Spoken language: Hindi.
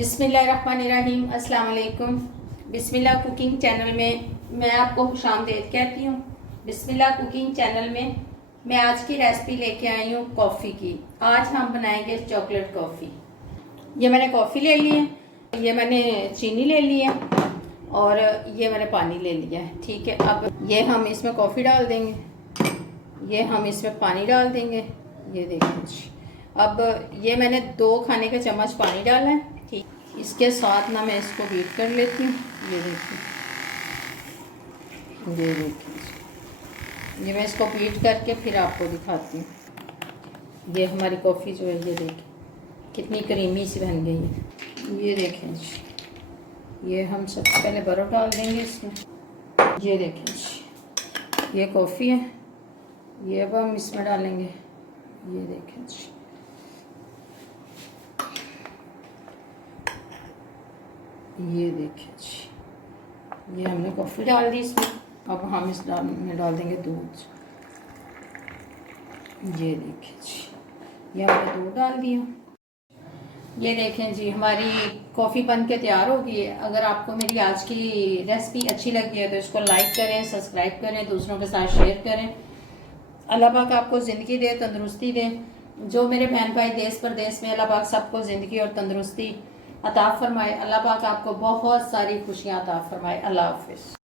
बिस्मिल्लाहिर्रहमानिर्रहीम। अस्सलाम वालेकुम। बिस्मिल्लाह कुकिंग चैनल में मैं आपको खुशामदीद कहती हूँ। बिस्मिल्लाह कुकिंग चैनल में मैं आज की रेसिपी लेके आई हूँ कॉफ़ी की। आज हम बनाएंगे चॉकलेट कॉफ़ी। ये मैंने कॉफ़ी ले ली है, ये मैंने चीनी ले ली है और ये मैंने पानी ले लिया है। ठीक है, अब ये हम इसमें कॉफ़ी डाल देंगे, ये हम इसमें पानी डाल देंगे। ये देखिए, अब ये मैंने 2 खाने का चम्मच पानी डाला है। ठीक, इसके साथ ना मैं इसको बीट कर लेती हूँ। ये देखिए, ये मैं इसको बीट करके फिर आपको दिखाती हूँ। ये हमारी कॉफ़ी जो है, ये देखिए कितनी क्रीमी सी बन गई है। ये देखें जी, ये हम सबसे पहले बर्फ़ डाल देंगे इसमें। ये देखें जी, ये कॉफ़ी है, ये अब हम इसमें डालेंगे। ये देखें जी, ये देखिए जी, ये हमने कॉफ़ी डाल दी इसमें। अब हम इस में डाल देंगे दूध। ये देखिए जी, ये हमने दूध डाल दिया। ये देखें जी, हमारी कॉफ़ी बन के तैयार हो गई है। अगर आपको मेरी आज की रेसिपी अच्छी लगी है तो इसको लाइक करें, सब्सक्राइब करें, दूसरों के साथ शेयर करें। अल्लाह पाक आपको ज़िंदगी दे, तंदुरुस्ती दे। जो मेरे बहन भाई देश परदेश में, अल्लाह पाक सबको ज़िंदगी और तंदुरुस्ती अता फरमाए। अल्लाह पाक आपको बहुत सारी खुशियाँ अता फरमाए। अल्लाह हाफिज़।